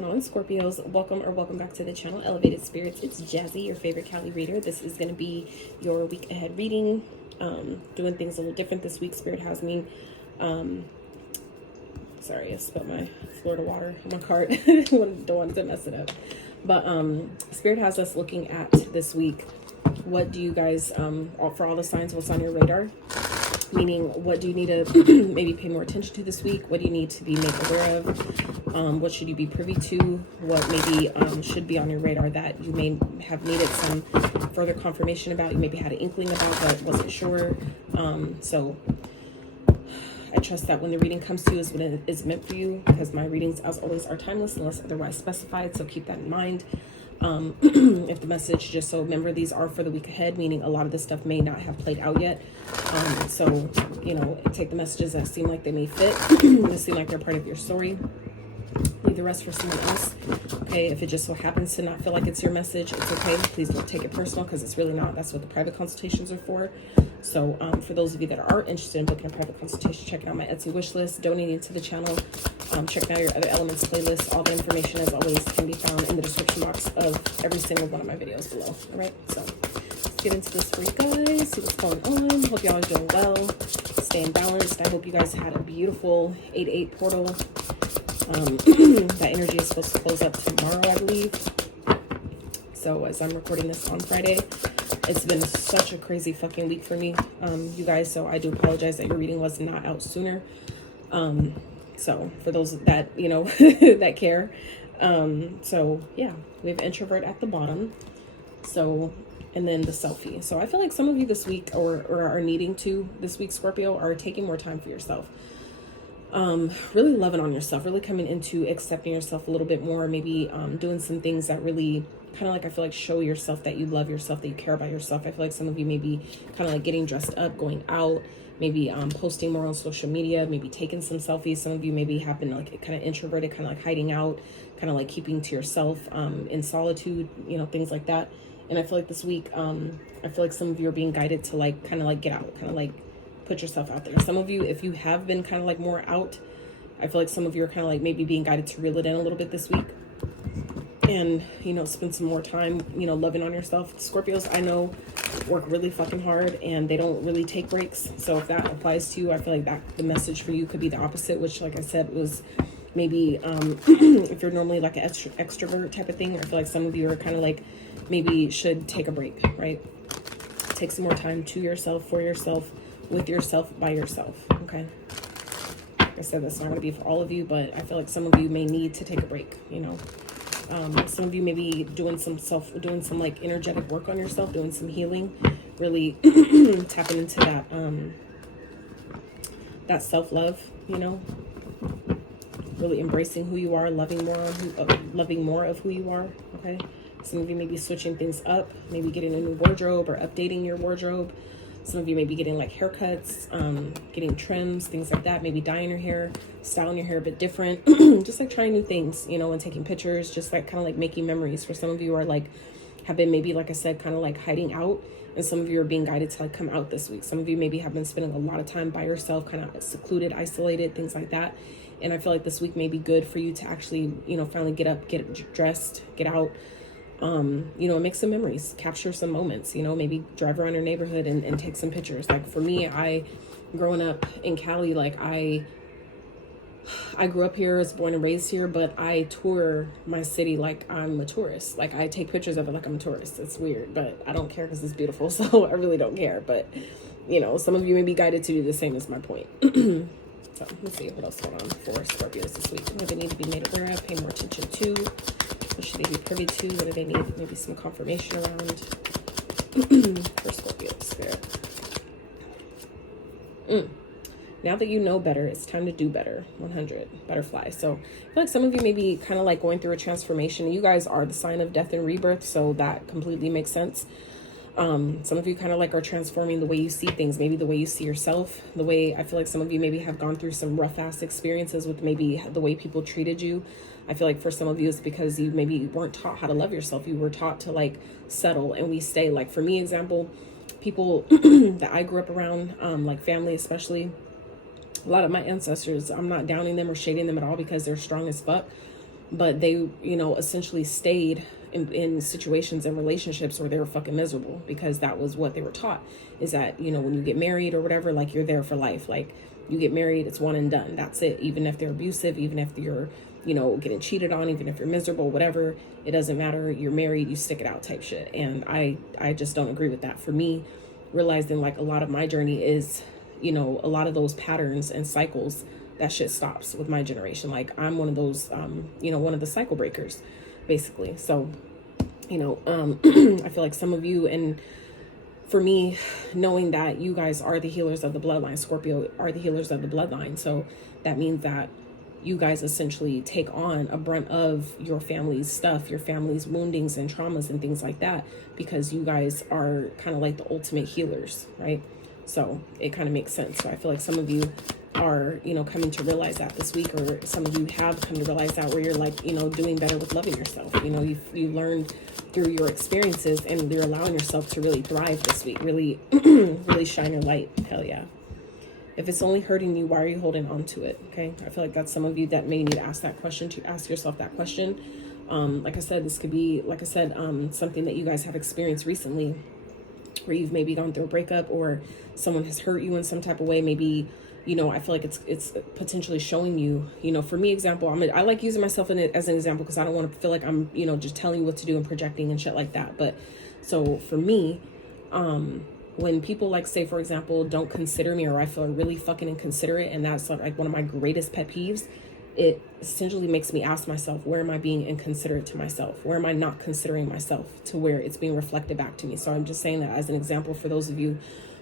going on, Scorpios? Welcome back to the channel, Elevated Spirits. It's Jazzy, your favorite Cali reader. This is going to be your week ahead reading. Doing things a little different this week. Spirit has me, sorry, I spilled my Florida water on my card. Don't want to mess it up. But Spirit has us looking at this week. What do you guys, for all the signs, what's on your radar? Meaning, what do you need to maybe pay more attention to this week? What do you need to be made aware of? What should you be privy to? What maybe should be on your radar that you may have needed some further confirmation about? You maybe had an inkling about but wasn't sure. So I trust that when the reading comes to you is when it is meant for you, because my readings, as always, are timeless unless otherwise specified. So keep that in mind. If the message, just so remember, these are for the week ahead, meaning a lot of this stuff may not have played out yet. So, you know, take the messages that seem like they may fit, that seem like they're part of your story. Leave the rest for someone else. Okay, if it just so happens to not feel like it's your message, it's okay. Please don't take it personal, because it's really not. That's what the private consultations are for. So for those of you that are interested in booking a private consultation, checking out my Etsy wish list, donating to the channel, checking out your other elements playlist. All the information, as always, can be found in the description box of every single one of my videos below. All right, so let's get into this for you guys, see what's going on. Hope y'all are doing well, staying balanced. I hope you guys had a beautiful 8/8 portal. That energy is supposed to close up tomorrow, I believe. So as I'm recording this on Friday, it's been such a crazy fucking week for me, you guys. So I do apologize that your reading was not out sooner. So for those that, you know, that care. So yeah, we have introvert at the bottom. So, and then the selfie. So I feel like some of you this week, or are needing to this week, Scorpio, are taking more time for yourself. Really loving on yourself, really coming into accepting yourself a little bit more, maybe doing some things that really kind of like, I feel like, show yourself that you love yourself, that you care about yourself. I feel like some of you may be kind of like getting dressed up, going out, maybe posting more on social media, maybe taking some selfies. Some of you maybe have been like kind of introverted, kind of like hiding out, kind of like keeping to yourself in solitude, you know, things like that. And I feel like this week, I feel like some of you are being guided to like kind of like get out, kind of like put yourself out there. Some of you, if you have been kind of like more out, I feel like some of you are kind of like maybe being guided to reel it in a little bit this week. And, you know, spend some more time, you know, loving on yourself. Scorpios, I know, work really fucking hard and they don't really take breaks. So if that applies to you, I feel like that the message for you could be the opposite, which, like I said, was maybe if you're normally like an extrovert type of thing, I feel like some of you are kind of like maybe should take a break, right? Take some more time to yourself, for yourself, with yourself, by yourself. Okay, like I said, that's not going to be for all of you, but I feel like some of you may need to take a break, you know. Some of you may be doing some like energetic work on yourself, doing some healing, really tapping into that that self-love, you know, really embracing who you are, loving more of who you are. Okay, some of you may be switching things up, maybe getting a new wardrobe or updating your wardrobe. Some of you may be getting like haircuts, getting trims, things like that. Maybe dyeing your hair, styling your hair a bit different. Just like trying new things, you know, and taking pictures, just like kind of like making memories. For some of you are like, have been maybe, like I said, kind of like hiding out. And some of you are being guided to like come out this week. Some of you maybe have been spending a lot of time by yourself, kind of secluded, isolated, things like that. And I feel like this week may be good for you to actually, you know, finally get up, get dressed, get out. You know, make some memories, capture some moments, you know, maybe drive around your neighborhood and take some pictures. Like for me, growing up in Cali, like I grew up here, was born and raised here, but I tour my city like I'm a tourist. Like I take pictures of it like I'm a tourist. It's weird, but I don't care because it's beautiful. So I really don't care. But, you know, some of you may be guided to do the same, is my point. So let's see what else is going on for Scorpios this week. What do they need to be made aware of, pay more attention to? What should they be privy to? What do they need maybe some confirmation around for Scorpio Spirit? Now that you know better, it's time to do better. 100 butterfly. So I feel like some of you may be kind of like going through a transformation. You guys are the sign of death and rebirth, so that completely makes sense. Some of you kind of like are transforming the way you see things, maybe the way you see yourself, the way, I feel like some of you maybe have gone through some rough ass experiences with maybe the way people treated you. I feel like for some of you, it's because you maybe weren't taught how to love yourself. You were taught to like settle, and we stay. Like for me, example, people that I grew up around, like family especially, a lot of my ancestors, I'm not downing them or shading them at all because they're strong as fuck. but they, you know, essentially stayed in situations and relationships where they were fucking miserable, because that was what they were taught, is that, you know, when you get married or whatever, like, you're there for life. Like, you get married, it's one and done. That's it. Even if they're abusive, even if you're, you know, getting cheated on, even if you're miserable, whatever, it doesn't matter. You're married, you stick it out type shit. And I just don't agree with that. For me, realizing, like, a lot of my journey is, you know, a lot of those patterns and cycles, that shit stops with my generation. Like, I'm one of those, you know, one of the cycle breakers, basically. So, you know, I feel like some of you, and for me, knowing that you guys are the healers of the bloodline, Scorpio are the healers of the bloodline. So that means that you guys essentially take on a brunt of your family's stuff, your family's woundings and traumas and things like that, because you guys are kind of like the ultimate healers, right? So it kind of makes sense. So I feel like some of you are, you know, coming to realize that this week, or some of you have come to realize that, where you're like, you know, doing better with loving yourself. You know, you learned through your experiences, and you're allowing yourself to really thrive this week, really, really shine your light. Hell yeah. If it's only hurting you, why are you holding on to it? Okay. I feel like that's some of you that may need to ask that question, to ask yourself that question. Like I said, this could be, like I said, something that you guys have experienced recently, where you've maybe gone through a breakup, or someone has hurt you in some type of way. Maybe, you know, I feel like it's potentially showing you, you know, for me, example, I like using myself as an example, because I don't want to feel like I'm, you know, just telling you what to do and projecting and shit like that. But so for me, when people, like, say, for example, don't consider me, or I feel really fucking inconsiderate, and that's like one of my greatest pet peeves, it essentially makes me ask myself, where am I being inconsiderate to myself? Where am I not considering myself, to where it's being reflected back to me? So I'm just saying that as an example for those of you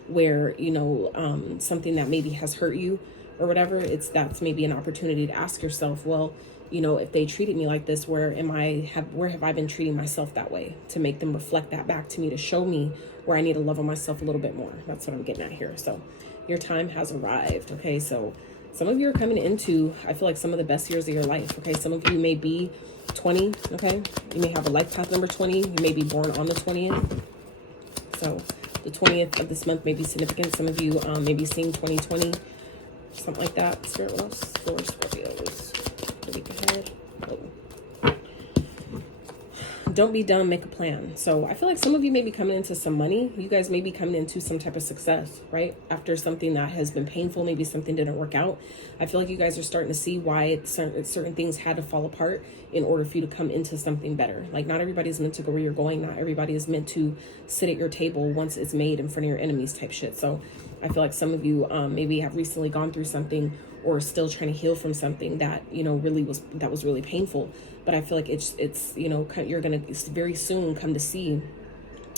where, you know, something that maybe has hurt you or whatever, that's maybe an opportunity to ask yourself, well, you know, if they treated me like this, where have I been treating myself that way, to make them reflect that back to me, to show me where I need to love on myself a little bit more. That's what I'm getting at here. So your time has arrived. Okay. So some of you are coming into, I feel like, some of the best years of your life. Okay. Some of you may be 20. Okay. You may have a life path number 20. You may be born on the 20th. So the 20th of this month may be significant. Some of you may be seeing 2020, something like that. Spirit, what else for Scorpios? The week ahead. Oh. Don't be dumb, make a plan. So I feel like some of you may be coming into some money. You guys may be coming into some type of success, right? After something that has been painful, maybe something didn't work out. I feel like you guys are starting to see why certain things had to fall apart in order for you to come into something better. Like, not everybody's meant to go where you're going. Not everybody is meant to sit at your table once it's made in front of your enemies type shit. So I feel like some of you maybe have recently gone through something, or still trying to heal from something that, you know, that was really painful. But I feel like it's you know, you're going to very soon come to see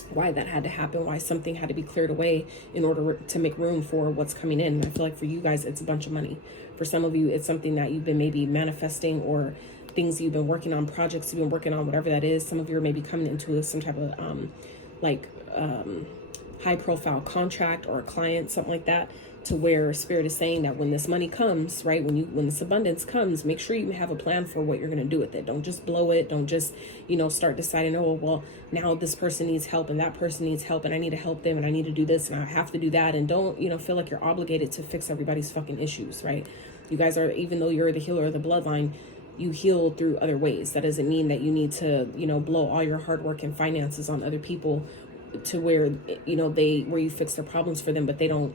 why that had to happen, why something had to be cleared away in order to make room for what's coming in. And I feel like for you guys, it's a bunch of money. For some of you, it's something that you've been maybe manifesting, or things you've been working on, projects you've been working on, whatever that is. Some of you are maybe coming into some type of high profile contract or a client, something like that, to where Spirit is saying that when this money comes, right, when this abundance comes, make sure you have a plan for what you're going to do with it. Don't just blow it. Don't just, you know, start deciding, oh, well, now this person needs help and that person needs help and I need to help them and I need to do this and I have to do that. And don't, you know, feel like you're obligated to fix everybody's fucking issues, right? You guys are, even though you're the healer of the bloodline, you heal through other ways. That doesn't mean that you need to, you know, blow all your hard work and finances on other people to where, you know, where you fix their problems for them, but they don't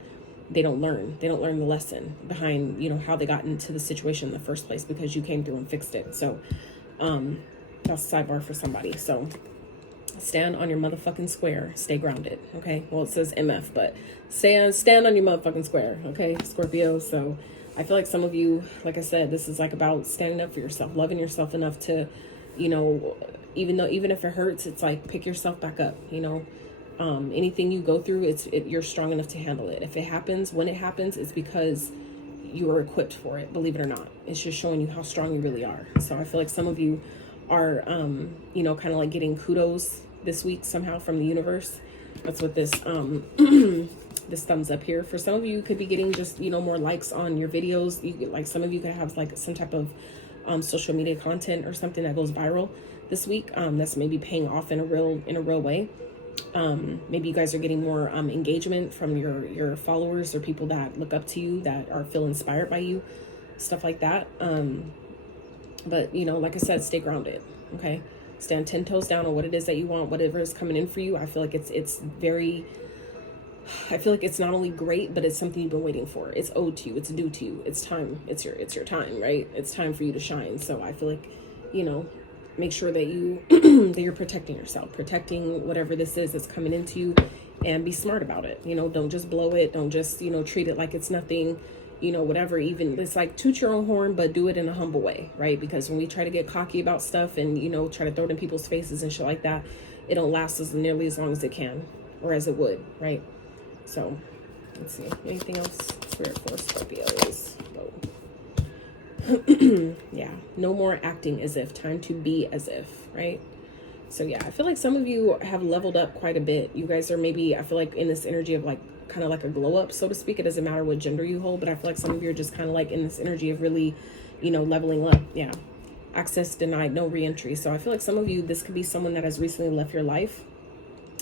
learn the lesson behind, you know, how they got into the situation in the first place, because you came through and fixed it. So that's a sidebar for somebody. So stand on your motherfucking square, stay grounded. Okay, well, it says MF, but stand on your motherfucking square. Okay, Scorpio. So I feel like some of you, like I said, this is like about standing up for yourself, loving yourself enough to, you know, even if it hurts, it's like, pick yourself back up, you know. Anything you go through, you're strong enough to handle it. If it happens, when it happens, it's because you are equipped for it, believe it or not. It's just showing you how strong you really are. So I feel like some of you are, you know, kind of like getting kudos this week somehow from the universe. That's what this, this thumbs up here. For some of you, could be getting just, you know, more likes on your videos. Like some of you could have like some type of social media content or something that goes viral this week. That's maybe paying off in a real way. Maybe you guys are getting more engagement from your followers or people that look up to you, that feel inspired by you, stuff like that. But, you know, like I said, stay grounded. Okay. Stand 10 toes down on what it is that you want, whatever is coming in for you. I feel like it's not only great, but it's something you've been waiting for. It's owed to you. It's due to you. It's time. It's your time, right? It's time for you to shine. So I feel like, you know, make sure that you, that you're protecting yourself, protecting whatever this is that's coming into you, and be smart about it. You know, don't just blow it. Don't just, you know, treat it like it's nothing, you know, whatever. Even it's like toot your own horn, but do it in a humble way, right? Because when we try to get cocky about stuff and, you know, try to throw it in people's faces and shit like that, it don't last as nearly as long as it can, or as it would, right? So let's see, anything else Spirit for Scorpios? Yeah, no more acting as if, time to be as if, right? So yeah, I feel like some of you have leveled up quite a bit. You guys are maybe, I feel like in this energy of like kind of like a glow up, so to speak. It doesn't matter what gender you hold, but I feel like some of you are just kind of like in this energy of really, you know, leveling up. Yeah, access denied, no re-entry. So I feel like some of you, this could be someone that has recently left your life.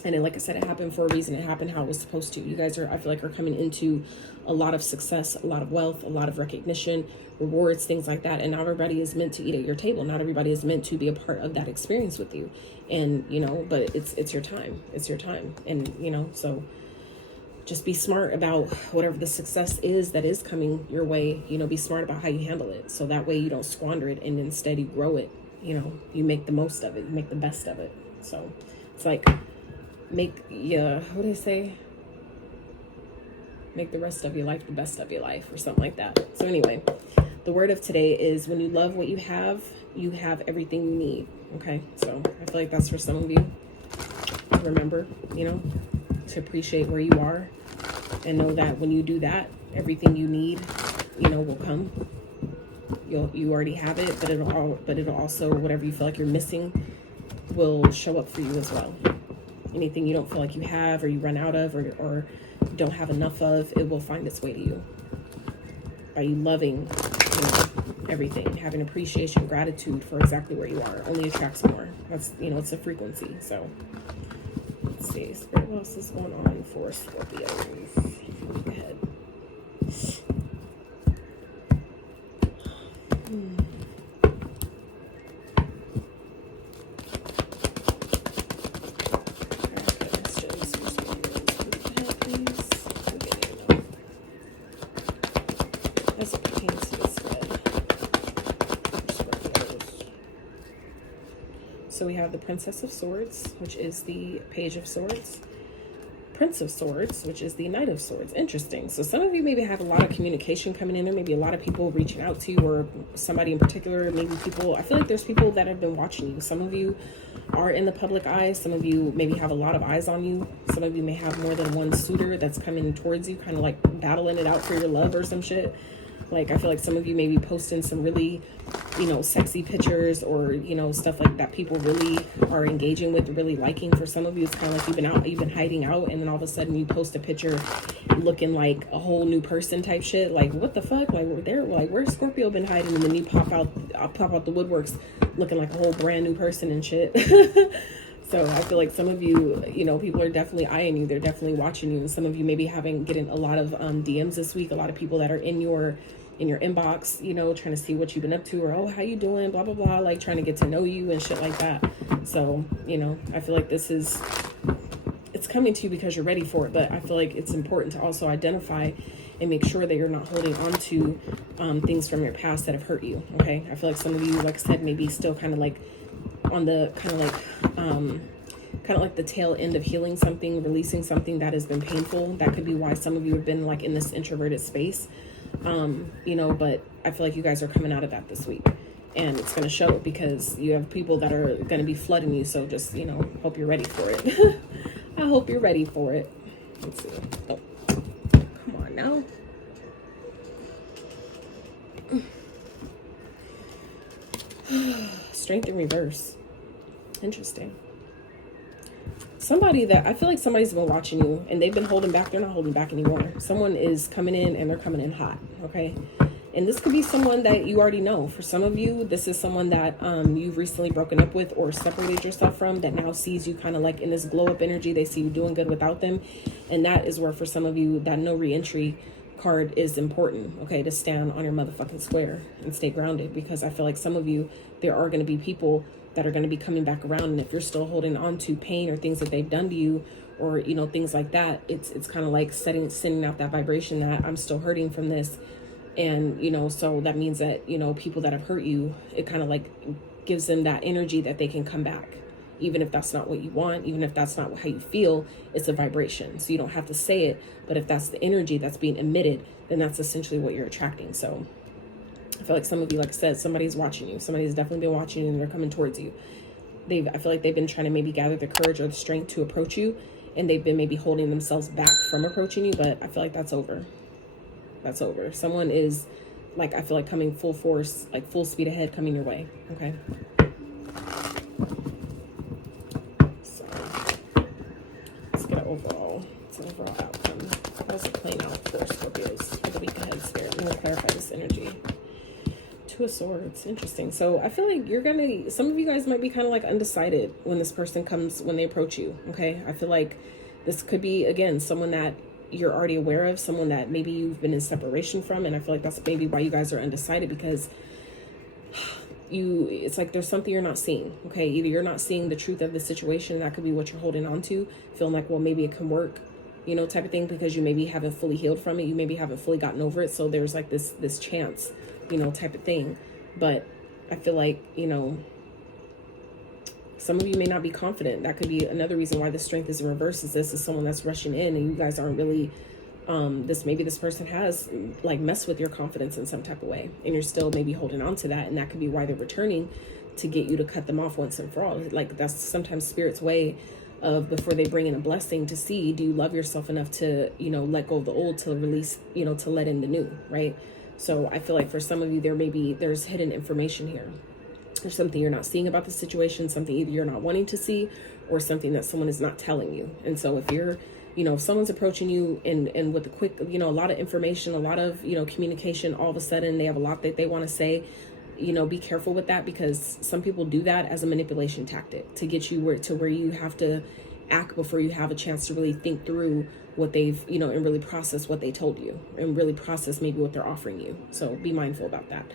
And then, like I said, it happened for a reason. It happened how it was supposed to. You guys are, I feel like, are coming into a lot of success, a lot of wealth, a lot of recognition, rewards, things like that. And not everybody is meant to eat at your table. Not everybody is meant to be a part of that experience with you. And, you know, but it's your time. It's your time. And, you know, so just be smart about whatever the success is that is coming your way. You know, be smart about how you handle it. So that way you don't squander it, and instead you grow it. You know, you make the most of it. You make the best of it. So it's like, make, yeah, what do they say? Make the rest of your life the best of your life, or something like that. So anyway, the word of today is, when you love what you have everything you need. Okay, so I feel like that's for some of you. Remember, you know, to appreciate where you are, and know that when you do that, everything you need, you know, will come. You already have it, but it'll also, whatever you feel like you're missing will show up for you as well. Anything you don't feel like you have, or you run out of, or don't have enough of, it will find its way to you. By you loving, you know, everything, having appreciation, gratitude for exactly where you are, only attracts more. That's, you know, it's a frequency. So let's see, Spirit, what else is going on for Scorpios? Go ahead. So we have the Princess of Swords, which is the Page of Swords. Prince of Swords, which is the Knight of Swords. Interesting. So some of you maybe have a lot of communication coming in there. Maybe a lot of people reaching out to you, or somebody in particular. Maybe people, I feel like there's people that have been watching you. Some of you are in the public eye. Some of you maybe have a lot of eyes on you. Some of you may have more than one suitor that's coming towards you, kind of like battling it out for your love or some shit. Like, I feel like some of you may be posting some really, you know, sexy pictures, or, you know, stuff like that people really are engaging with, really liking. For some of you, it's kind of like you've been hiding out, and then all of a sudden you post a picture looking like a whole new person type shit. Like, what the fuck? Like, where's Scorpio been hiding? And then you pop out the woodworks looking like a whole brand new person and shit. So I feel like some of you, you know, people are definitely eyeing you. They're definitely watching you. And some of you maybe getting a lot of DMs this week. A lot of people that are in your inbox, you know, trying to see what you've been up to, or, oh, how you doing, blah, blah, blah, like trying to get to know you and shit like that. So, you know, I feel like it's coming to you because you're ready for it. But I feel like it's important to also identify and make sure that you're not holding on to things from your past that have hurt you. Okay. I feel like some of you, like I said, maybe still kind of like on the kind of like the tail end of healing something, releasing something that has been painful. That could be why some of you have been like in this introverted space, you know, but I feel like you guys are coming out of that this week, and it's going to show, because you have people that are going to be flooding you. So just, you know, hope you're ready for it. I hope you're ready for it. Let's see. Oh, come on now. Strength in reverse. Interesting. Somebody that I feel like somebody's been watching you, and they've been holding back. They're not holding back anymore. Someone is coming in, and they're coming in hot. Okay. And this could be someone that you already know. For some of you, this is someone that you've recently broken up with or separated yourself from, that now sees you kind of like in this glow up energy. They see you doing good without them. And that is where, for some of you, that no re-entry card is important, okay, to stand on your motherfucking square and stay grounded, because I feel like some of you, there are going to be people that are going to be coming back around, and if you're still holding on to pain or things that they've done to you, or you know, things like that, it's kind of like sending out that vibration that I'm still hurting from this. And you know, so that means that, you know, people that have hurt you, it kind of like gives them that energy that they can come back, even if that's not what you want, even if that's not how you feel. It's a vibration, so you don't have to say it, but if that's the energy that's being emitted, then that's essentially what you're attracting. So I feel like some of you, like I said, somebody's watching you. Somebody's definitely been watching you, and they're coming towards you. I feel like they've been trying to maybe gather the courage or the strength to approach you, and they've been maybe holding themselves back from approaching you, but I feel like that's over. That's over. Someone is, like, I feel like coming full force, like full speed ahead, coming your way. Okay. So let's get an overall outcome. How's it playing out for Scorpios for the week ahead, Spirit? I'm going to clarify this energy. Two of Swords. Interesting. So I feel like some of you guys might be kind of like undecided when this person comes, when they approach you. Okay. I feel like this could be, again, someone that you're already aware of, someone that maybe you've been in separation from. And I feel like that's maybe why you guys are undecided, because it's like there's something you're not seeing. Okay. Either you're not seeing the truth of the situation. That could be what you're holding on to, feeling like, well, maybe it can work, you know, type of thing, because you maybe haven't fully healed from it. You maybe haven't fully gotten over it. So there's like this chance, you know, type of thing. But I feel like, you know, some of you may not be confident. That could be another reason why the strength is in reverse, is this is someone that's rushing in, and you guys aren't really, maybe this person has like messed with your confidence in some type of way, and you're still maybe holding on to that. And that could be why they're returning, to get you to cut them off once and for all. Like, that's sometimes Spirit's way of, before they bring in a blessing, to see, do you love yourself enough to, you know, let go of the old, to release, you know, to let in the new, right? So I feel like for some of you, there's hidden information here. There's something you're not seeing about the situation, something either you're not wanting to see, or something that someone is not telling you. And so if you're, you know, if someone's approaching you and with a quick, you know, a lot of information, a lot of, you know, communication, all of a sudden they have a lot that they want to say, you know, be careful with that, because some people do that as a manipulation tactic to get you where you have to act before you have a chance to really think through what they've, you know, and really process what they told you, and really process maybe what they're offering you. So be mindful about that.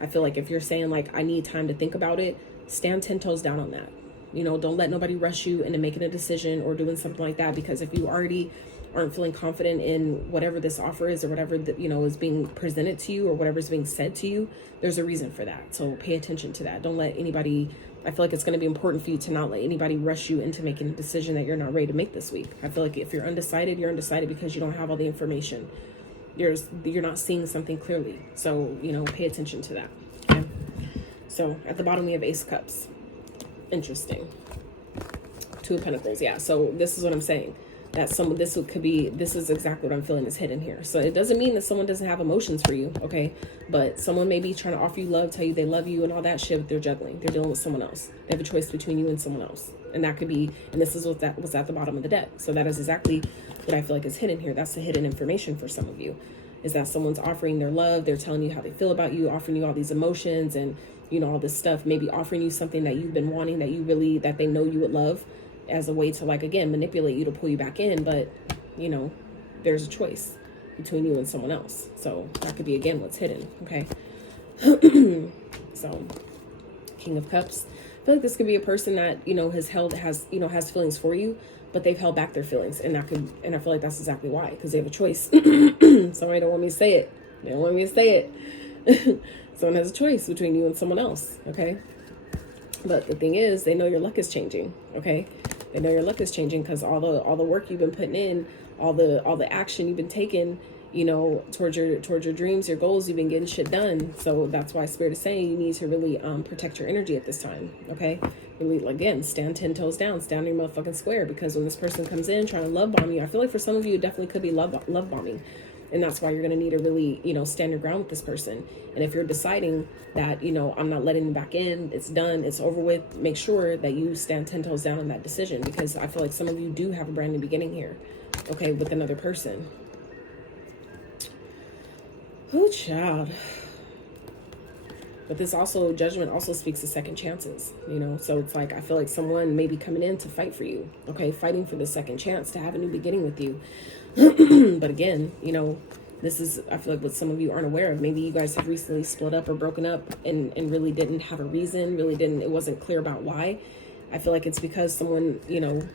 I feel like if you're saying like, I need time to think about it, stand 10 toes down on that. You know, don't let nobody rush you into making a decision or doing something like that, because if you already aren't feeling confident in whatever this offer is, or whatever that, you know, is being presented to you, or whatever's being said to you, there's a reason for that. So pay attention to that. Don't let anybody, I feel like it's going to be important for you to not let anybody rush you into making a decision that you're not ready to make this week. I feel like if you're undecided because you don't have all the information. You're not seeing something clearly. So, you know, pay attention to that. Okay. So at the bottom we have Ace of Cups. Interesting. Two of Pentacles. Yeah. So this is what I'm saying. That this is exactly what I'm feeling is hidden here. So it doesn't mean that someone doesn't have emotions for you. Okay. But someone may be trying to offer you love, tell you they love you and all that shit, but they're juggling. They're dealing with someone else. They have a choice between you and someone else. And that could be, and this is what that was at the bottom of the deck. So that is exactly what I feel like is hidden here. That's the hidden information for some of you, is that someone's offering their love. They're telling you how they feel about you, offering you all these emotions and, you know, all this stuff, maybe offering you something that you've been wanting, that they know you would love, as a way to, like, again, manipulate you to pull you back in. But, you know, there's a choice between you and someone else. So that could be, again, what's hidden. Okay. So King of Cups. I feel like this could be a person that, you know, has feelings for you, but they've held back their feelings. And I feel like that's exactly why, because they have a choice. Somebody don't want me to say it. They don't want me to say it. Someone has a choice between you and someone else. Okay. But the thing is, they know your luck is changing. Okay. They know your luck is changing, because all the work you've been putting in, all the action you've been taking, you know, towards your dreams, your goals, you've been getting shit done. So that's why Spirit is saying you need to really protect your energy at this time. Okay. Really, again, stand 10 toes down, stand in your motherfucking square, because when this person comes in trying to love bomb you, I feel like for some of you it definitely could be love bombing. And that's why you're going to need to really, you know, stand your ground with this person. And if you're deciding that, you know, I'm not letting them back in, it's done, it's over with, make sure that you stand 10 toes down on that decision, because I feel like some of you do have a brand new beginning here, okay, with another person. Oh, child. But this also, Judgment also speaks to second chances, you know. So it's like, I feel like someone may be coming in to fight for you, okay, fighting for the second chance to have a new beginning with you. But again, you know, This is, I feel like, what some of you aren't aware of. Maybe you guys have recently split up or broken up and really didn't have a reason, it wasn't clear about why. I feel like it's because someone, you know,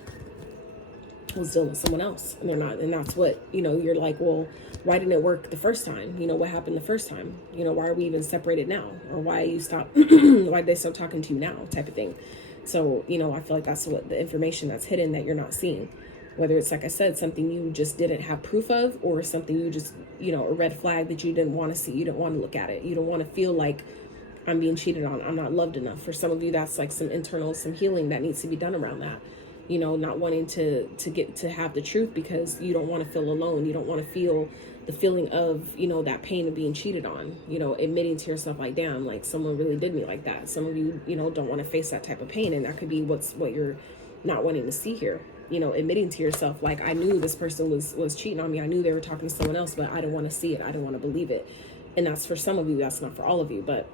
was dealing with someone else and they're not, and that's what, you know, you're like, well, why didn't it work the first time? You know, what happened the first time? You know, why are we even separated now? Or why you stop, why did they stop talking to you now, type of thing. So, you know, I feel like that's what the information that's hidden that you're not seeing. Whether it's, like I said, something you just didn't have proof of, or something you just, you know, a red flag that you didn't want to see. You didn't want to look at it. You don't want to feel like I'm being cheated on. I'm not loved enough. For some of you, that's like some healing that needs to be done around that. You know, not wanting to have the truth because you don't want to feel alone. You don't want to feel the feeling of, you know, that pain of being cheated on, you know, admitting to yourself like, damn, like someone really did me like that. Some of you, you know, don't want to face that type of pain. And that could be what you're not wanting to see here. You know, admitting to yourself, like, I knew this person was cheating on me. I knew they were talking to someone else, but I didn't want to see it. I didn't want to believe it. And that's for some of you. That's not for all of you. But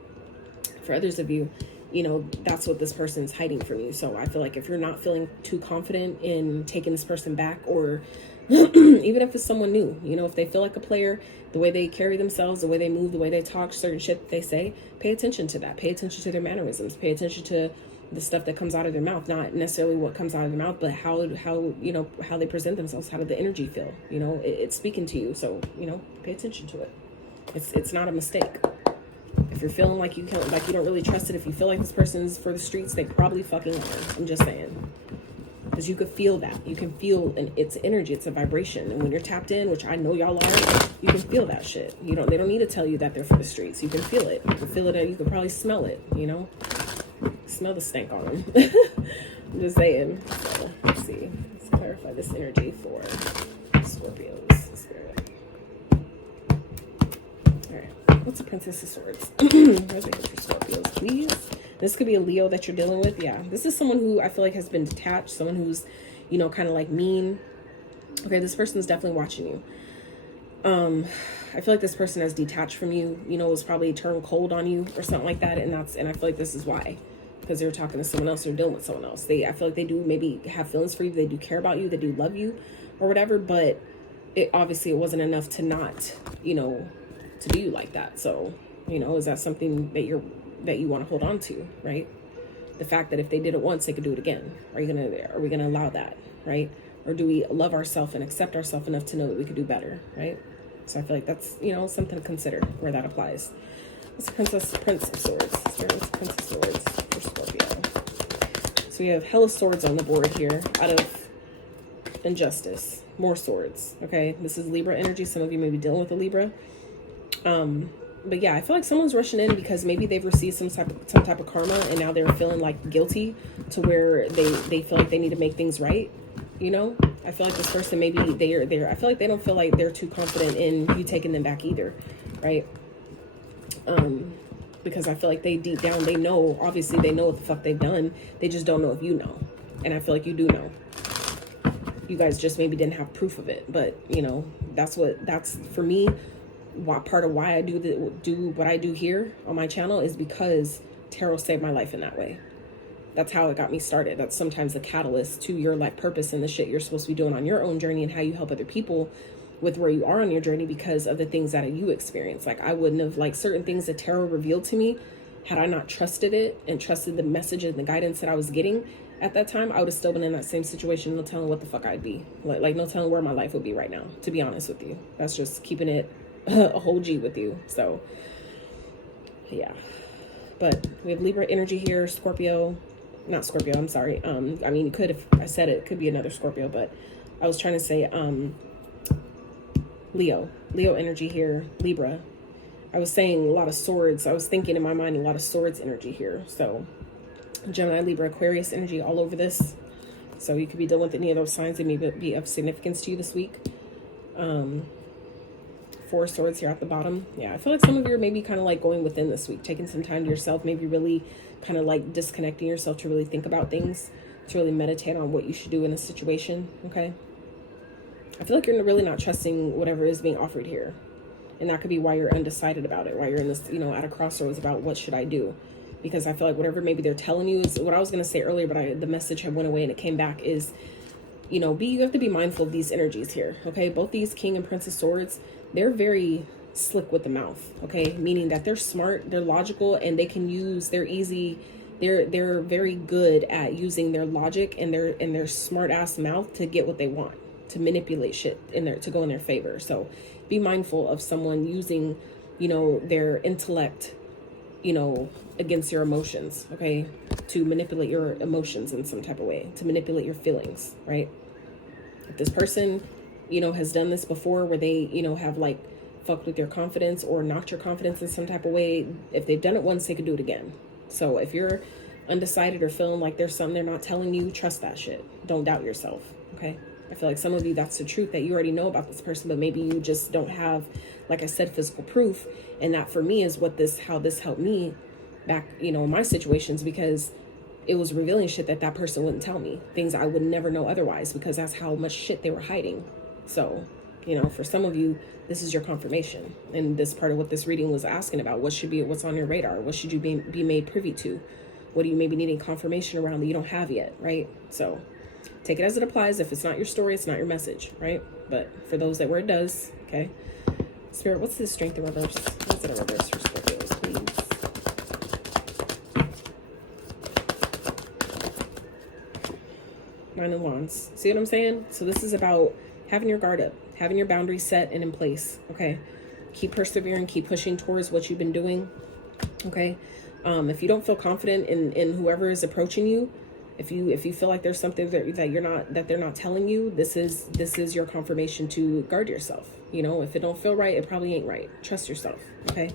for others of you, you know, that's what this person is hiding from you. So I feel like if you're not feeling too confident in taking this person back, or even if it's someone new, you know, if they feel like a player, the way they carry themselves, the way they move, the way they talk, certain shit that they say, pay attention to that. Pay attention to their mannerisms. Pay attention to the stuff that comes out of their mouth, not necessarily what comes out of their mouth, but how you know, how they present themselves, how did the energy feel, you know, it's speaking to you. So, you know, pay attention to it. It's not a mistake. If you're feeling like you don't really trust it, if you feel like this person's for the streets, they probably fucking are. I'm just saying, because you could feel that. You can feel, and it's energy, it's a vibration, and when you're tapped in, which I know y'all are, you can feel that shit. They don't need to tell you that they're for the streets. You can feel it. You can feel it, and you can probably smell it. You know. Smell the stank on them. I'm just saying. So, let's see. Let's clarify this energy for Scorpios. Spirit. Alright. What's the Princess of Swords? Where's the hit for Scorpios, please? This could be a Leo that you're dealing with. Yeah. This is someone who I feel like has been detached. Someone who's, you know, kind of like mean. Okay, this person's definitely watching you. I feel like this person has detached from you, you know, was probably turned cold on you or something like that. And I feel like this is why, because they're talking to someone else or dealing with someone else. I feel like they do maybe have feelings for you. They do care about you. They do love you or whatever, but it wasn't enough to not, you know, to do you like that. So, you know, is that something that you want to hold on to, right? The fact that if they did it once, they could do it again. Are we going to allow that, right? Or do we love ourselves and accept ourselves enough to know that we could do better, right? So I feel like that's, you know, something to consider where that applies. What's the Prince of Swords? What's the Prince of Swords for Scorpio? So we have hella swords on the board here out of injustice. More swords, okay? This is Libra energy. Some of you may be dealing with a Libra. But yeah, I feel like someone's rushing in because maybe they've received some type of karma and now they're feeling like guilty to where they feel like they need to make things right. You know, I feel like this person, maybe I feel like they don't feel like they're too confident in you taking them back either, right? Because I feel like they deep down, they know, obviously they know what the fuck they've done. They just don't know if you know. And I feel like you do know. You guys just maybe didn't have proof of it, but you know, that's for me, part of why I do what I do here on my channel is because tarot saved my life in that way. That's how it got me started. That's sometimes the catalyst to your life purpose and the shit you're supposed to be doing on your own journey and how you help other people with where you are on your journey because of the things that you experience. Like I wouldn't have, like certain things that tarot revealed to me, had I not trusted it and trusted the message and the guidance that I was getting at that time, I would have still been in that same situation. No telling what the fuck I'd be. Like no telling where my life would be right now, to be honest with you. That's just keeping it a whole G with you. So yeah. But we have Libra energy here, Scorpio. Not Scorpio, I'm sorry. I mean, you could, if I said it could be another Scorpio, but I was trying to say Leo energy here, Libra. I was saying a lot of swords. I was thinking in my mind a lot of swords energy here. So Gemini, Libra, Aquarius energy all over this. So you could be dealing with any of those signs that may be of significance to you this week. 4 swords here at the bottom. Yeah, I feel like some of you are maybe kind of like going within this week, taking some time to yourself, maybe really kind of like disconnecting yourself to really think about things, to really meditate on what you should do in a situation, okay? I feel like you're really not trusting whatever is being offered here. And that could be why you're undecided about it, why you're in this, you know, at a crossroads about what should I do. Because I feel like whatever maybe they're telling you is what I was going to say earlier, but the message had went away and it came back is, you know, you have to be mindful of these energies here, okay? Both these King and Prince of Swords, they're very slick with the mouth, okay? Meaning that they're smart, they're logical, and they can use, they're very good at using their logic and their smart ass mouth to get what they want, to manipulate shit to go in their favor. So be mindful of someone using, their intellect, against your emotions, okay? To manipulate your emotions in some type of way, to manipulate your feelings, right? If this person, has done this before where they, have like fucked with your confidence or knocked your confidence in some type of way, if they've done it once, they could do it again. So if you're undecided or feeling like there's something they're not telling you, trust that shit. Don't doubt yourself, okay? I feel like some of you, that's the truth that you already know about this person, but maybe you just don't have, like I said, physical proof. And that for me is how this helped me back, in my situations, because it was revealing shit that person wouldn't tell me, things I would never know otherwise, because that's how much shit they were hiding. So, for some of you, this is your confirmation. And this part of what this reading was asking about, what's on your radar? What should you be made privy to? What do you maybe needing confirmation around that you don't have yet, right? So take it as it applies. If it's not your story, it's not your message, right? But for those that where it does, okay. Spirit, what's this strength in reverse? What's it in reverse for Scorpios, please? Nine of Wands. See what I'm saying? So this is about having your guard up, having your boundaries set and in place, okay? Keep persevering, keep pushing towards what you've been doing, okay? If you don't feel confident in whoever is approaching you, if you feel like there's something that they're not telling you, this is your confirmation to guard yourself. If it don't feel right, it probably ain't right. Trust yourself, okay?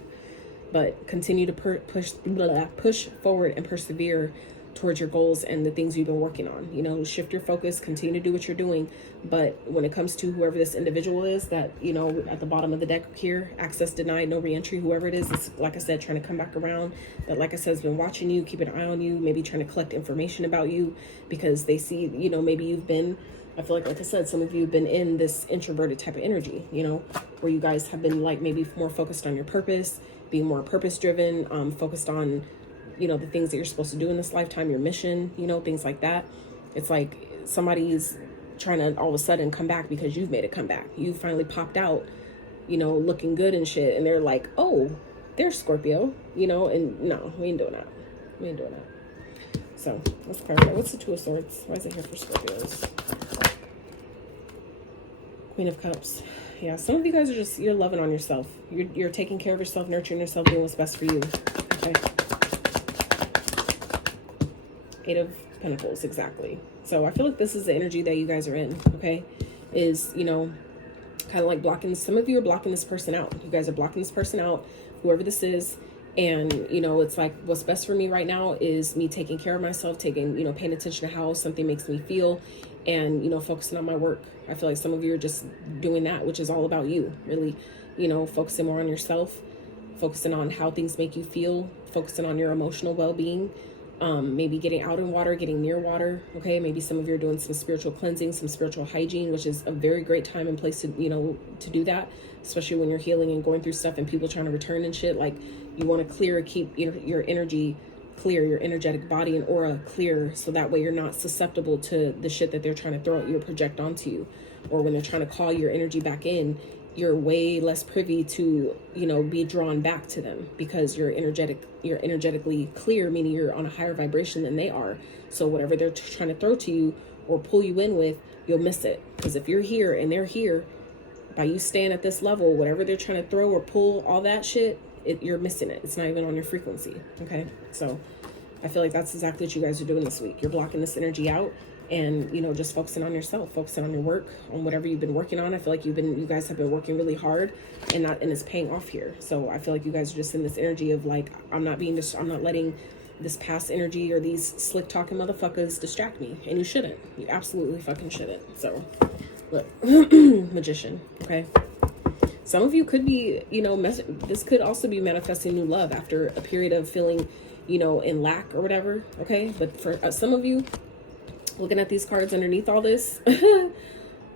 But continue to push forward and persevere towards your goals and the things you've been working on. Shift your focus, continue to do what you're doing. But when it comes to whoever this individual is that, at the bottom of the deck here, access denied, no reentry, whoever it is, it's, like I said, trying to come back around, that, like I said, has been watching you, keep an eye on you, maybe trying to collect information about you because they see, maybe you've been, I feel like I said, some of you have been in this introverted type of energy, where you guys have been like maybe more focused on your purpose, being more purpose driven, focused on, the things that you're supposed to do in this lifetime, your mission, things like that. It's like somebody's trying to all of a sudden come back because you've made it come back. You finally popped out, looking good and shit. And they're like, oh, there's Scorpio, and no, we ain't doing that. We ain't doing that. So let's clarify. What's the Two of Swords? Why is it here for Scorpios? Queen of Cups. Yeah, some of you guys are you're loving on yourself. You're taking care of yourself, nurturing yourself, doing what's best for you. Okay. Eight of Pentacles, exactly. So I feel like this is the energy that you guys are in, okay? Is, kind of like blocking, some of you are blocking this person out. You guys are blocking this person out, whoever this is. And, it's like, what's best for me right now is me taking care of myself, paying attention to how something makes me feel and, focusing on my work. I feel like some of you are just doing that, which is all about you, really, focusing more on yourself, focusing on how things make you feel, focusing on your emotional well-being. Maybe getting out in water, getting near water. Okay. Maybe some of you are doing some spiritual cleansing, some spiritual hygiene, which is a very great time and place to, to do that, especially when you're healing and going through stuff and people trying to return and shit. Like you want to keep your energy clear, your energetic body and aura clear. So that way you're not susceptible to the shit that they're trying to throw at you or project onto you. Or when they're trying to call your energy back in, you're way less privy to, be drawn back to them because you're energetically clear, meaning you're on a higher vibration than they are. So whatever they're trying to throw to you or pull you in with, you'll miss it. Because if you're here and they're here, by you staying at this level, whatever they're trying to throw or pull, all that shit, you're missing it. It's not even on your frequency. Okay. So I feel like that's exactly what you guys are doing this week. You're blocking this energy out. And, just focusing on yourself, focusing on your work, on whatever you've been working on. I feel like you guys have been working really hard and it's paying off here. So I feel like you guys are just in this energy of like, I'm not letting this past energy or these slick talking motherfuckers distract me. And you shouldn't. You absolutely fucking shouldn't. So look, Magician. Okay. Some of you could be, this could also be manifesting new love after a period of feeling, in lack or whatever. Okay. But for some of you, looking at these cards underneath all this,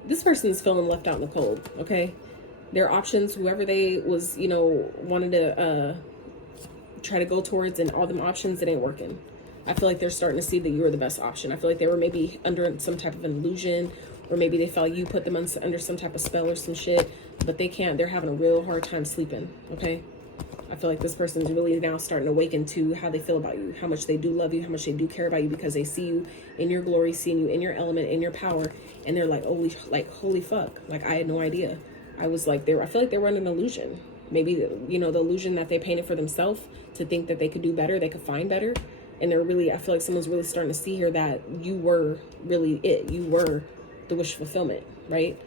this person's feeling left out in the cold, okay? Their options, whoever they was, wanted to try to go towards, and all them options, it ain't working. I feel like they're starting to see that you were the best option. I feel like they were maybe under some type of an illusion, or maybe they felt you put them under some type of spell or some shit. but they're having a real hard time sleeping, okay? I feel like this person's really now starting to awaken to how they feel about you, how much they do love you, how much they do care about you, because they see you in your glory, seeing you in your element, in your power, and they're like, holy fuck, like, I had no idea. I feel like they were under an illusion. Maybe, you know, the illusion that they painted for themselves to think that they could do better, they could find better. And I feel like someone's really starting to see here that you were really it. You were the wish fulfillment, right?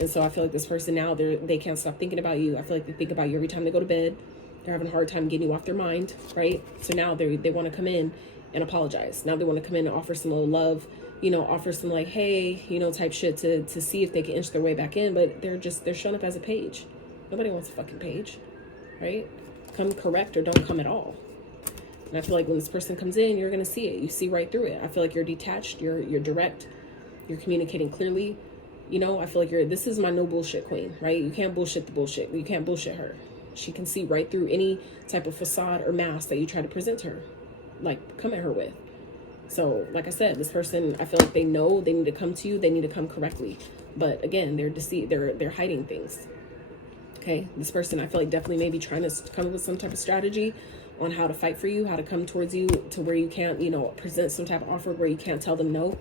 And so I feel like this person now, they can't stop thinking about you. I feel like they think about you every time they go to bed. They're having a hard time getting you off their mind, right? So now they want to come in and apologize. Now they want to come in and offer some little love, you know, offer some like, hey, you know, type shit to see if they can inch their way back in. But they're showing up as a page. Nobody wants a fucking page, right? Come correct or don't come at all. And I feel like when this person comes in, you're going to see it. You see right through it. I feel like you're detached. You're direct. You're communicating clearly. You know, I feel like this is my no bullshit queen, right? You can't bullshit the bullshit. You can't bullshit her. She can see right through any type of facade or mask that you try to present to her, like come at her with. So like I said, this person, I feel like they know they need to come to you. They need to come correctly. But again, they're deceived. They're hiding things. Okay. This person, I feel like definitely maybe trying to come up with some type of strategy on how to fight for you, how to come towards you to where you can't, you know, present some type of offer where you can't tell them no,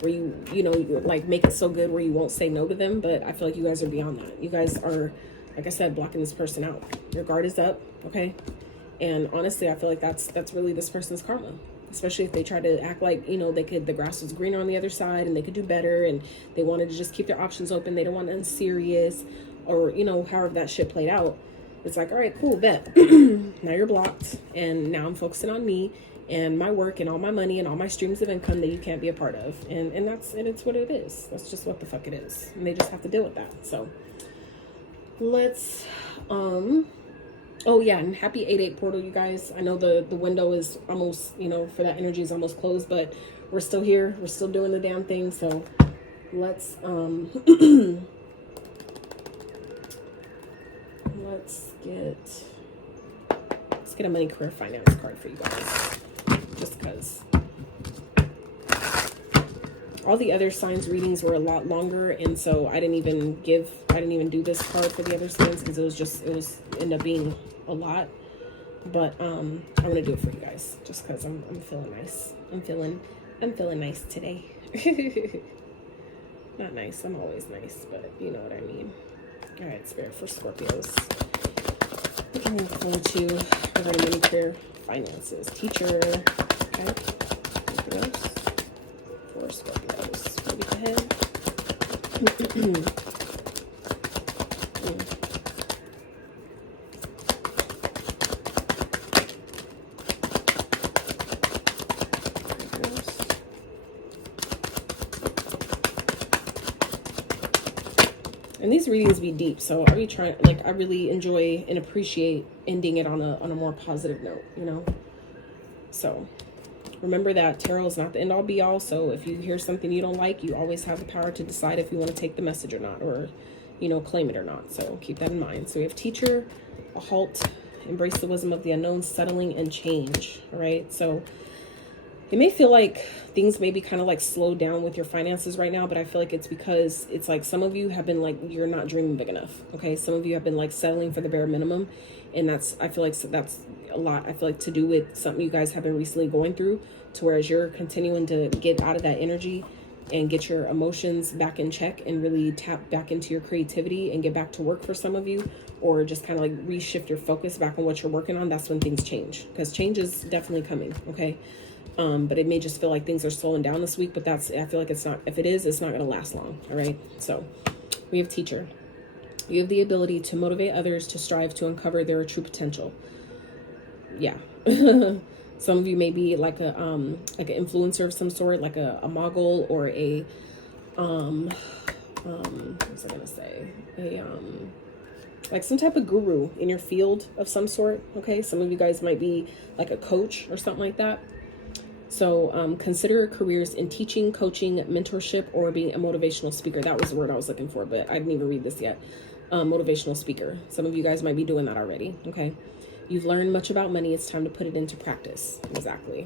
where you know, like make it so good where you won't say no to them. But I feel like you guys are beyond that. You guys are, like I said, blocking this person out. Your guard is up, okay? And honestly, I feel like that's really this person's karma. Especially if they try to act like, you know, the grass was greener on the other side and they could do better and they wanted to just keep their options open. They don't want nothing serious or, you know, however that shit played out. It's like, all right, cool, bet. Now you're blocked and now I'm focusing on me and my work and all my money and all my streams of income that you can't be a part of. And it's what it is. That's just what the fuck it is. And they just have to deal with that. So let's oh yeah, and happy 8/8 portal, you guys. I know the window is almost, you know, for that energy is almost closed, but we're still here, we're still doing the damn thing. So let's let's get a money, career, finance card for you guys, just because all the other signs readings were a lot longer, and so I didn't even do this card for the other signs because it was ended up being a lot. But I'm gonna do it for you guys just because I'm feeling nice. I'm feeling nice today. Not nice, I'm always nice, but you know what I mean. All right, Spirit, for Scorpios, looking into regarding money, career, finances, teacher. Okay, Scorpios. For Scorpios, maybe go ahead. And these readings be deep, so I really enjoy and appreciate ending it on a more positive note, you know. So remember that tarot is not the end all be all. So if you hear something you don't like, you always have the power to decide if you want to take the message or not, or, you know, claim it or not. So keep that in mind. So we have teacher, a halt, embrace the wisdom of the unknown, settling, and change. All right. So it may feel like things may be kind of like slowed down with your finances right now, but I feel like it's because it's like some of you have been like, you're not dreaming big enough. Okay. Some of you have been like settling for the bare minimum. And I feel like that's a lot. I feel like to do with something you guys have been recently going through, to whereas you're continuing to get out of that energy and get your emotions back in check and really tap back into your creativity and get back to work for some of you, or just kind of like reshift your focus back on what you're working on. That's when things change, because change is definitely coming. Okay. But it may just feel like things are slowing down this week, but I feel like it's not, if it is, it's not going to last long. All right. So we have teacher. You have the ability to motivate others to strive to uncover their true potential. Yeah. Some of you may be like an influencer of some sort, like a mogul, or a, what was I going to say? Like some type of guru in your field of some sort. Okay. Some of you guys might be like a coach or something like that. So consider careers in teaching, coaching, mentorship, or being a motivational speaker. That was the word I was looking for, but I didn't even read this yet. Motivational speaker. Some of you guys might be doing that already. Okay. You've learned much about money. It's time to put it into practice. Exactly.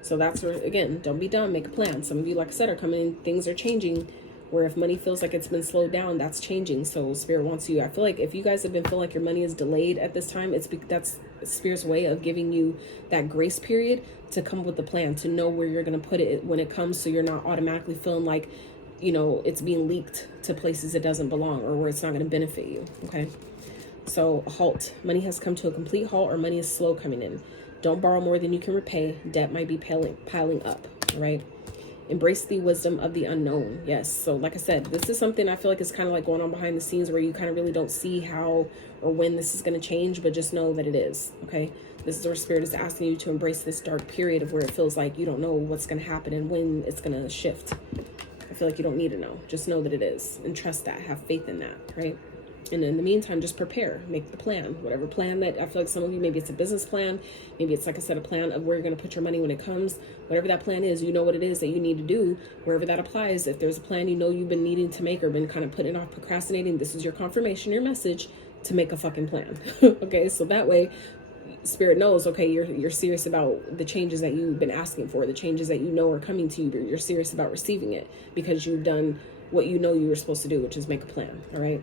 So that's where, again, don't be dumb. Make a plan. Some of you, like I said, are coming in. Things are changing Where if money feels like it's been slowed down, that's changing. So Spirit wants you, I feel like if you guys have been feeling like your money is delayed at this time, that's Spirit's way of giving you that grace period to come up with a plan, to know where you're going to put it when it comes, so you're not automatically feeling like, you know, it's being leaked to places it doesn't belong, or where it's not going to benefit you. Okay. So halt. Money has come to a complete halt, or money is slow coming in. Don't borrow more than you can repay. Debt might be piling up. Right. Embrace the wisdom of the unknown. Yes. So like I said, this is something I feel like is kind of like going on behind the scenes, where you kind of really don't see how or when this is going to change, but just know that it is. Okay. This is where Spirit is asking you to embrace this dark period of where it feels like you don't know what's going to happen and when it's going to shift. I feel like you don't need to know. Just know that it is, and trust that. Have faith in that. Right. And in the meantime, just prepare, make the plan, whatever plan that I feel like some of you, maybe it's a business plan. Maybe it's, like I said, a plan of where you're going to put your money when it comes, whatever that plan is, you know what it is that you need to do, wherever that applies. If there's a plan, you know, you've been needing to make or been kind of putting off, procrastinating, this is your confirmation, your message to make a fucking plan. Okay. So that way Spirit knows, okay, you're serious about the changes that you've been asking for, the changes that you know are coming to you. You're serious about receiving it because you've done what you know you were supposed to do, which is make a plan. All right.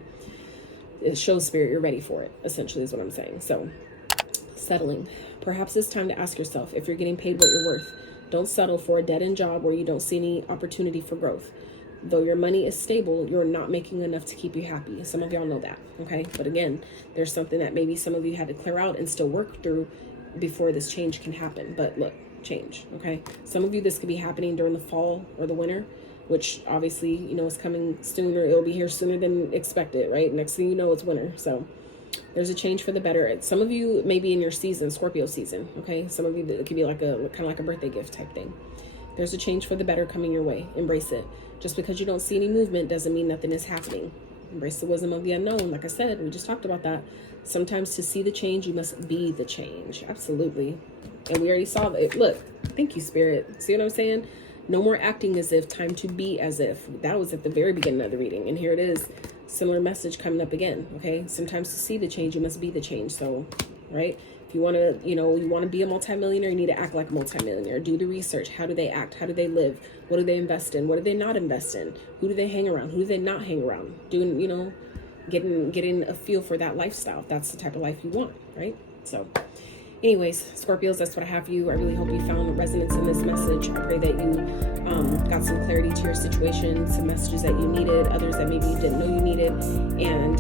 It shows Spirit you're ready for it, essentially, is what I'm saying. So settling. Perhaps it's time to ask yourself if you're getting paid what you're worth. Don't settle for a dead-end job where you don't see any opportunity for growth. Though your money is stable, you're not making enough to keep you happy. Some of y'all know that, okay? But again, there's something that maybe some of you had to clear out and still work through before this change can happen. But look, change, okay? Some of you, this could be happening during the fall or the winter, which obviously, you know, is coming sooner. It'll be here sooner than expected, right? Next thing you know, it's winter. So there's a change for the better. Some of you may be in your season, Scorpio season, okay? Some of you, it could be like kind of like a birthday gift type thing. There's a change for the better coming your way. Embrace it. Just because you don't see any movement doesn't mean nothing is happening. Embrace the wisdom of the unknown. Like I said, we just talked about that. Sometimes to see the change, you must be the change. Absolutely. And we already saw that. Look, thank you, Spirit. See what I'm saying? No more acting as if, time to be as if. That was at the very beginning of the reading. And here it is. Similar message coming up again. Okay. Sometimes to see the change, you must be the change. So, right. If you want to, you know, you want to be a multimillionaire, you need to act like a multimillionaire. Do the research. How do they act? How do they live? What do they invest in? What do they not invest in? Who do they hang around? Who do they not hang around? Doing, you know, getting a feel for that lifestyle. That's the type of life you want, right? So anyways, Scorpios, that's what I have for you. I really hope you found resonance in this message. I pray that you got some clarity to your situation, some messages that you needed, others that maybe you didn't know you needed. And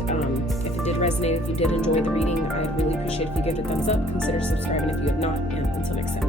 if it did resonate, if you did enjoy the reading, I'd really appreciate if you give it a thumbs up. Consider subscribing if you have not. And until next time.